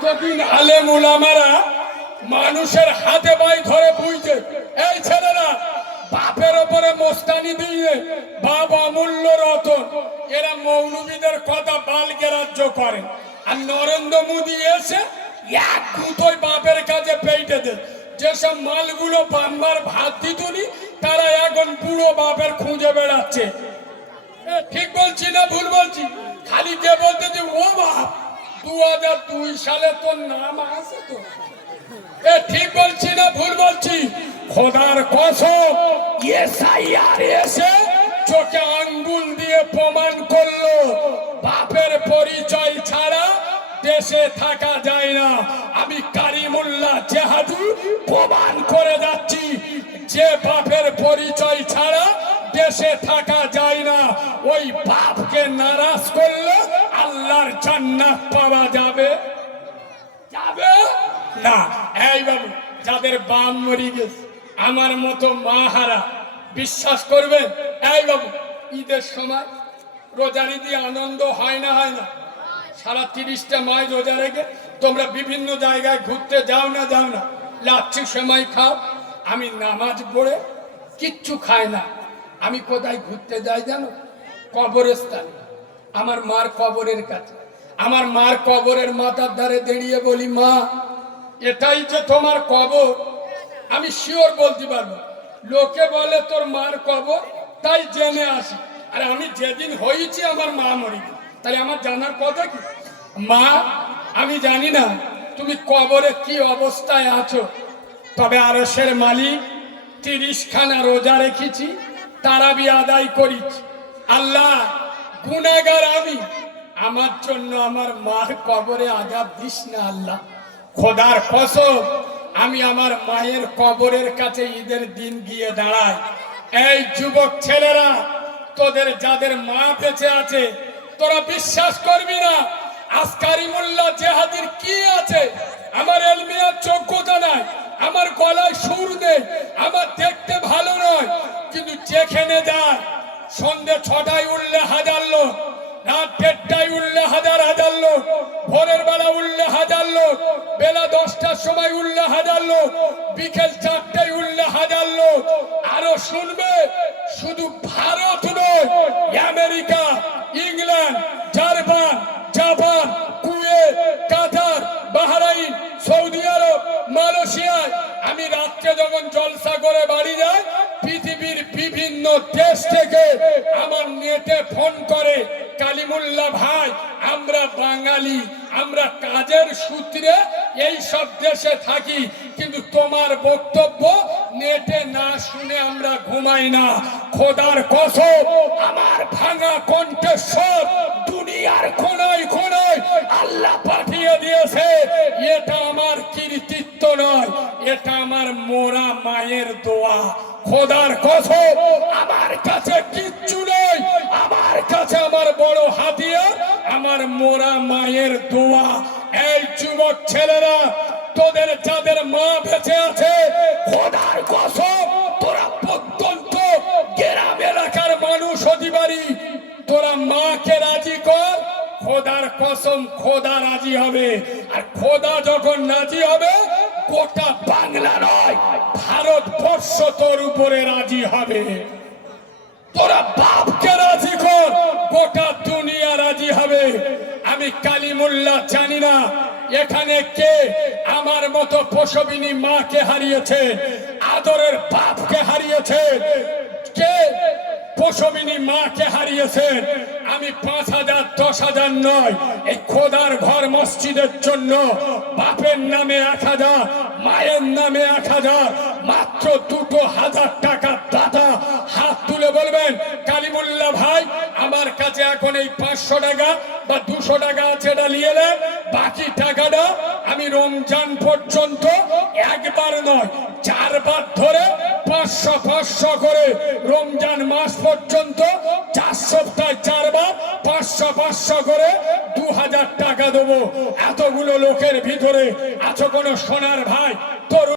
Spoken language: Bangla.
এতদিন আলেম উলামারা মানুষের হাতে পায়ে ধরে বুঝতে, এই ছেলেরা বাপের ওপরে মোস্তানি দিয়ে বাপ অমূল্য রতন, এরা মৌলবীদের কথা বালগ্রাহ্য করে। আর নরেন্দ্র মোদী এসে এক গুঁতোয় বাপের কাছে পেইটে দেয়। যেসব মালগুলো বাম্বার ভাত দিতুনি তারা এখন পুরো বাপের খুঁজে বেড়াচ্ছে। ঠিক বলছি না ভুল বলছি? খালি কে বলতে যে ও বাপ 2002 সালে তোর নাম আছে তো? ঠিক বলছি না ভুল বলছি? খোদার কসম এসআইআর এসে চোখে আঙ্গুল দিয়ে প্রমাণ করলো বাপের পরিচয় ছাড়া দেশে থাকা যায় না। আমি কারিমুল্লাহ জেহাদি প্রমাণ করে যাচ্ছি, যে বাপের পরিচয় ছাড়া দেশে থাকা যায় না, ওই বাপকে নারাজ করলে আল্লাহর জান্নাত পাওয়া যাবে যাবে না। এই বাবু, যাদের বাপ মরে গেছে আমার মতো মাহারা, বিশ্বাস করবেন এই বাবু, ঈদের সময় রোজারি দিয়ে আনন্দ হয় না হয় না? সারা 30টা মাস রোজা রেখে তোমরা বিভিন্ন জায়গায় ঘুরতে যাও না যাও না? লাচ্ছি সময় খাও। আমি নামাজ পড়ে কিচ্ছু খাই না। আমি কোথায় ঘুরতে যাই জানো? কবরস্থানে, আমার মার কবরের কাছে। আমার মার কবরের মাথার ধারে দাঁড়িয়ে বলি, মা এটাই যে তোমার কবর? আমি শিওর বলতে পারবো। লোকে বলে তোর মার কবর, তাই জেনে আসি। আর আমি যেদিন হয়েছি আমার মা মরে গেছে, তাই আমার জানার কথা কি? মা, আমি জানি না তুমি কবরে কি অবস্থায় আছো, তবে আরশের মালিক 30খানা রোজা রেখেছি, তারাবি আদায় করেছি। আল্লাহ, গুনাহগার আমি, আমার জন্য আমার মার কবরে আযাব দিস না আল্লাহ। খোদার কসম, আমি আমার মায়ের কবরের কাছে ঈদের দিন গিয়ে দাঁড়াই। এই যুবক ছেলেরা, তোদের যাদের মা বেঁচে আছে, তোরা বিশ্বাস করবি না আসকারিমুল্লাহ জেহাদির কি আছে। আমার এলমিয়ার যোগ্যতা নাই, আমার গলায় সুর নেই, আমার দেখতে ভালো নয়, কিন্তু যেখানে যায় সন্ধ্যে 6টায় উঠলে 1000 লোক, রাত 1:30টায় উঠলে 1000 লোক, ভোরের বেলা উঠলে 1000 লোক, বেলা 10টার সময় উঠলে 1000 লোক, বিকেল 4টায় উঠলে 1000 লোক। আরো শুনবে, শুধু ভারত নয়, America, England, German, Japan, Kuwait, Qatar, Bahrain, Saudi Arabia, মালয়েশিয়ায় আমি রাত্রে যখন জলসা করে বাড়ি যাই, পৃথিবীর বিভিন্ন দেশ থেকে আমার নেটে ফোন করে, কালিমুল্লাহ ভাই, আমরা বাঙালি, আমরা কাজের সূত্রে এই সব দেশে থাকি, কিন্তু তোমার বক্তব্য নেটে না শুনে আমরা ঘুমাই না। খোদার কসম, আমার ভাঙা কণ্ঠস্বর দুনিয়ার কোনায় কোনায় আল্লাহ পাঠিয়ে দিয়েছে। এটা আমার কৃতিত্ব নয়, এটা আমার মোরা মায়ের দোয়া। খোদার কসম, আমার কাছে কিচ্ছু নেই, আমার কাছে আমার বড় হাতিয়ার আমার মোরা মায়ের দোয়া। এই যুবক ছেলেরা, তোদের যাদের মা বেঁচে আছে, খোদার কসম, তোরা প্রত্যন্ত গ্রাম এলাকার মানুষ হতে পারি, তোরা মাকে রাজি কর, খোদার কসম খোদা রাজি হবে। আর খোদা যখন রাজি হবে, গোটা বাংলা নয়, ভারতবর্ষ তোর উপরে রাজি হবে। তোরা বাপকে রাজি কর, গোটা দুনিয়া রাজি হবে। আমি কালিমুল্লাহ জানি না এখানে কে আমার মতো প্রসবিনী মাকে হারিয়েছে, আদরের বাপকে হারিয়েছে, কে প্রসবিনী মাকে হারিয়েছেন। আমি 5000 10,000 নয়, এই খোদার ঘর মসজিদের জন্য বাপের নামে 1000, মায়ের নামে 1000, মাত্র 2000 টাকা দাতা হাত তুলে বলবেন, কালিমুল্লাহ ভাই, আমার কাছে এখন এই 500 টাকা বা 200 টাকা আছে, এটা নিয়ে নেন, বাকি টাকাটা আমি রমজান পর্যন্ত একবার নয় 4 বার ধরে 500 500 করে রমজান মাস পর্যন্ত 4 সপ্তাহে 4 বার 500 500 করে 2000 টাকা দেবো। এতগুলো লোকের ভিতরে আছো কোনো সোনার ভাই? তোর